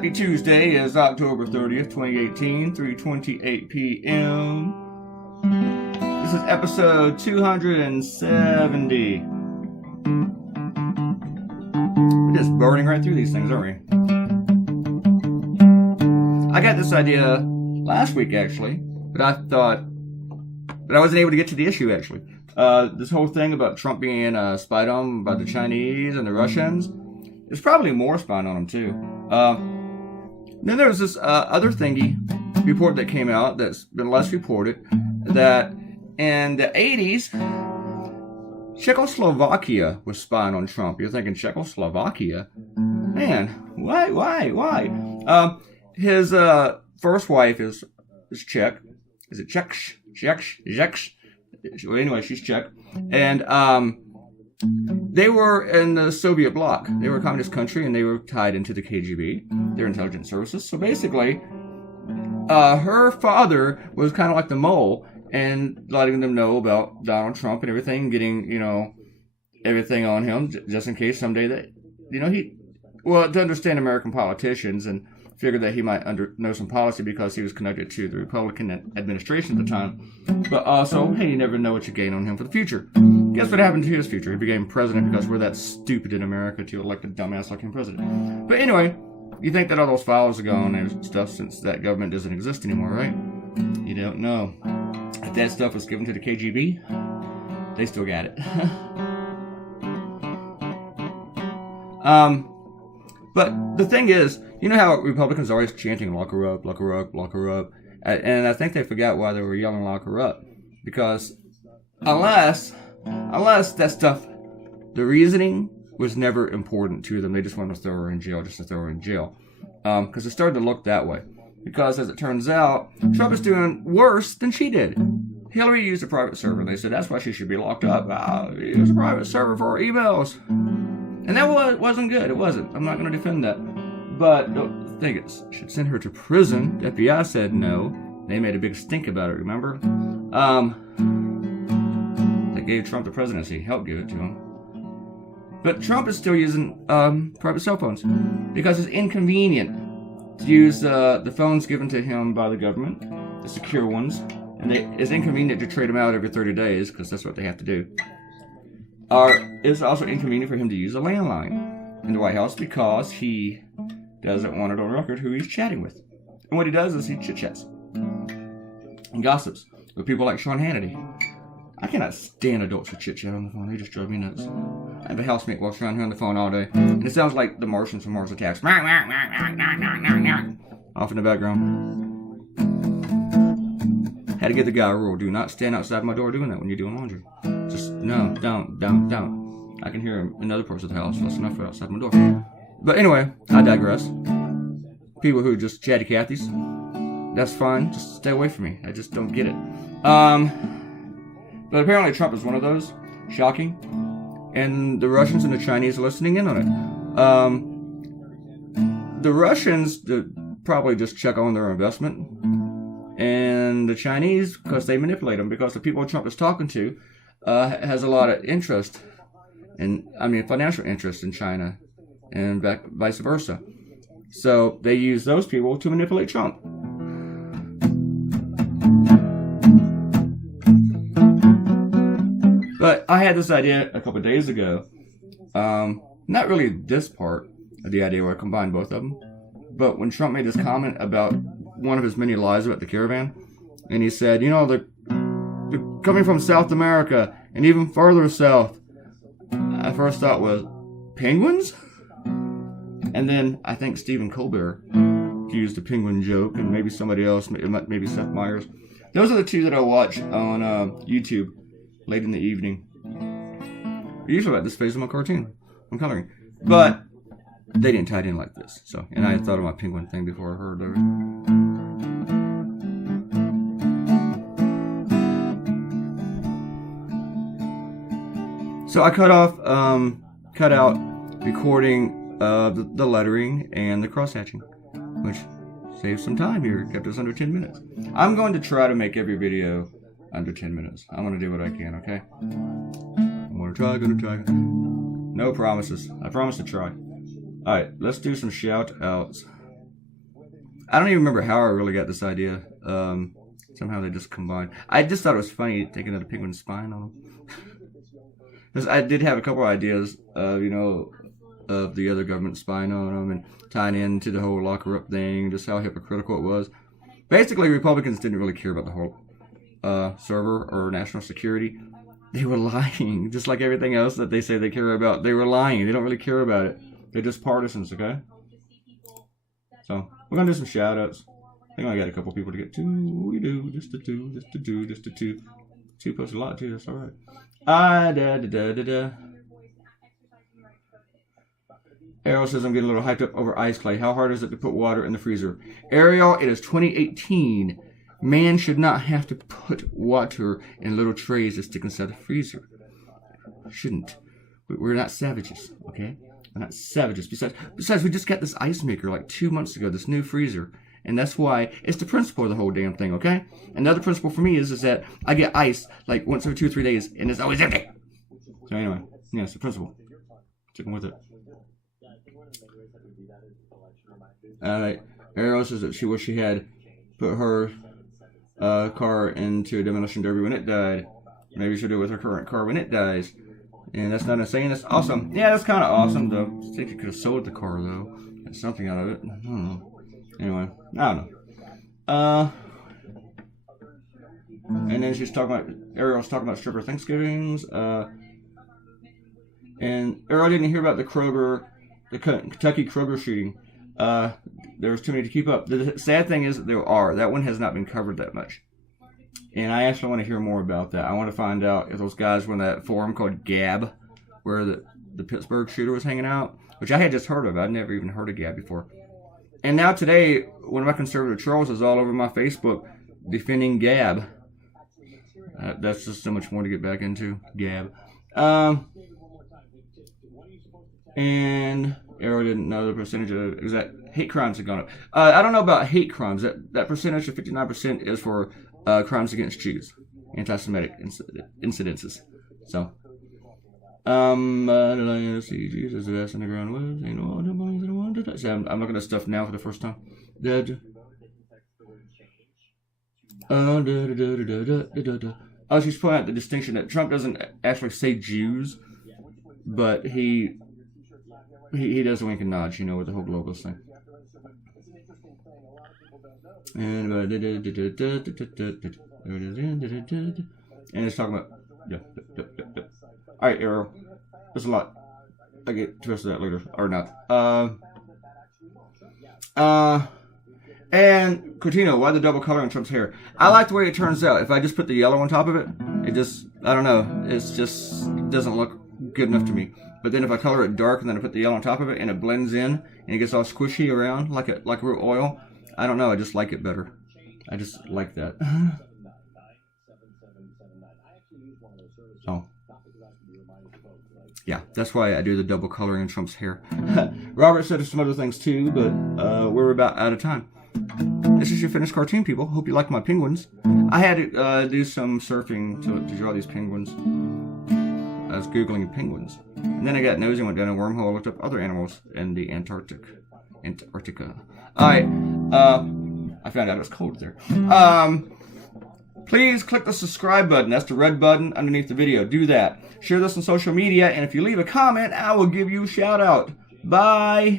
Happy Tuesday is October 30th, 2018, 3:28 p.m. This is episode 270. We're just burning right through these things, aren't we? I got this idea last week, actually, but I wasn't able to get to the issue, actually. This whole thing about Trump being spied on by the Chinese and the Russians, there's probably more spying on him, too. Then there's this other thingy report that came out that's been less reported, that in the 80s, Czechoslovakia was spying on Trump. You're thinking, Czechoslovakia? Man, why? His first wife is Czech. Is it Czech? Well, anyway, she's Czech. And they were in the Soviet bloc. They were a communist country, and they were tied into the KGB, their intelligence services. So basically, her father was kind of like the mole, and letting them know about Donald Trump and everything, getting, everything on him, just in case someday that, to understand American politicians, and figured that he might know some policy because he was connected to the Republican administration at the time. But also, hey, you never know what you gain on him for the future. Guess what happened to his future? He became president because we're that stupid in America to elect a dumbass like him president. But anyway, you think that all those files are gone and stuff since that government doesn't exist anymore, right? You don't know. If that stuff was given to the KGB, they still got it. But the thing is, you know how Republicans are always chanting, lock her up, lock her up, lock her up? And I think they forgot why they were yelling lock her up. Because unless that stuff, the reasoning was never important to them. They just wanted to throw her in jail just to throw her in jail. Because it started to look that way. Because as it turns out, Trump is doing worse than she did. Hillary used a private server. They said that's why she should be locked up. It was a private server for her emails. And that wasn't good. It wasn't. I'm not going to defend that. But the thing is, should send her to prison. The FBI said no. They made a big stink about it, remember? They gave Trump the presidency. Helped give it to him. But Trump is still using private cell phones because it's inconvenient to use the phones given to him by the government, the secure ones. And it's inconvenient to trade them out every 30 days because that's what they have to do. It's also inconvenient for him to use a landline in the White House because he doesn't want it on record who he's chatting with. And what he does is he chit-chats and gossips with people like Sean Hannity. I cannot stand adults who chit-chat on the phone. They just drive me nuts. I have a housemate who walks around here on the phone all day, and it sounds like the Martians from Mars Attacks. Off in the background. Had to give the guy a rule. Do not stand outside my door doing that when you're doing laundry. Just, no, don't. I can hear him in other parts of the house. That's enough for outside my door. But anyway, I digress. People who just chatty Cathys, that's fine. Just stay away from me. I just don't get it. But apparently Trump is one of those. Shocking. And the Russians and the Chinese are listening in on it. The Russians probably just check on their investment. And the Chinese, because they manipulate them, because the people Trump is talking to has a lot of interest, financial interest in China, and vice versa. So they use those people to manipulate Trump. But I had this idea a couple of days ago. Not really this part of the idea where I combined both of them, but when Trump made this comment about one of his many lies about the caravan, and he said, they're coming from South America and even further south. I first thought was penguins, and then I think Stephen Colbert used the penguin joke, and maybe somebody else, maybe Seth Meyers. Those are the two that I watch on YouTube late in the evening. Usually about this phase of my cartoon I'm coloring, but they didn't tie it in like this. So, and I had thought of my penguin thing before I heard of it. So I cut out recording the lettering and the cross-hatching, which saves some time here. Kept us under 10 minutes. I'm going to try to make every video under 10 minutes. I'm going to do what I can, okay? I'm going to try. No promises. I promise to try. Alright, let's do some shout-outs. I don't even remember how I really got this idea. Somehow they just combined. I just thought it was funny taking out a penguin's spine on them. Because I did have a couple ideas, of the other government spying on them and tying into the whole locker up thing, just how hypocritical it was. Basically, Republicans didn't really care about the whole server or national security. They were lying, just like everything else that they say they care about. They were lying. They don't really care about it. They're just partisans, okay? So, we're going to do some shout-outs. I think I got a couple people to get to. We do. Just a two. Just a two. Just a two. Two posted a lot, too. That's all right. Ariel says, I'm getting a little hyped up over ice clay. How hard is it to put water in the freezer? Ariel, it is 2018. Man should not have to put water in little trays to stick inside the freezer. Shouldn't. We're not savages, okay? We're not savages. Besides, we just got this ice maker like 2 months ago, this new freezer. And that's why it's the principle of the whole damn thing, okay? Another principle for me is that I get ice like once every 2 or 3 days, and it's always empty. So anyway, yeah, it's the principle. Sticking with it. Alright, Ariel says that she wished she had put her car into a demolition derby when it died. Maybe she'll do it with her current car when it dies. And that's not insane, that's awesome. Yeah, that's kind of awesome, though. I think you could have sold the car, though. Got something out of it. I don't know. Anyway, I don't know. And then she's talking about, Ariel's talking about stripper Thanksgivings. And Ariel didn't hear about the Kentucky Kroger shooting. There was too many to keep up. The sad thing is that there are. That one has not been covered that much. And I actually want to hear more about that. I want to find out if those guys were in that forum called Gab, where the Pittsburgh shooter was hanging out, which I had just heard of. I'd never even heard of Gab before. And now today, one of my conservative trolls is all over my Facebook defending Gab. That's just so much more to get back into. Gab. And Arrow didn't know the percentage of exact hate crimes had gone up. I don't know about hate crimes. That percentage of 59% is for crimes against Jews, anti-Semitic incidences. So, let's see, Jesus, the ass in the ground was, I'm looking at stuff now for the first time. Oh, she's pointing out the distinction that Trump doesn't actually say Jews, but he does wink and nod, with the whole global thing. And it's talking about Alright, Arrow. There's a lot. I get to the rest of that later. Or not. And Cortino, why the double color on Trump's hair? I like the way it turns out. If I just put the yellow on top of it, it just, I don't know. It's just, it doesn't look good enough to me. But then if I color it dark and then I put the yellow on top of it and it blends in and it gets all squishy around like real oil, I don't know. I just like it better. I just like that. So, yeah, that's why I do the double coloring in Trump's hair. Robert said some other things too, but we're about out of time. This is your finished cartoon, people. Hope you like my penguins. I had to do some surfing to draw these penguins. I was Googling penguins. And then I got nosy and went down a wormhole and looked up other animals in the Antarctica. Alright, I found out it was cold there. Please click the subscribe button. That's the red button underneath the video. Do that. Share this on social media, and if you leave a comment, I will give you a shout out. Bye!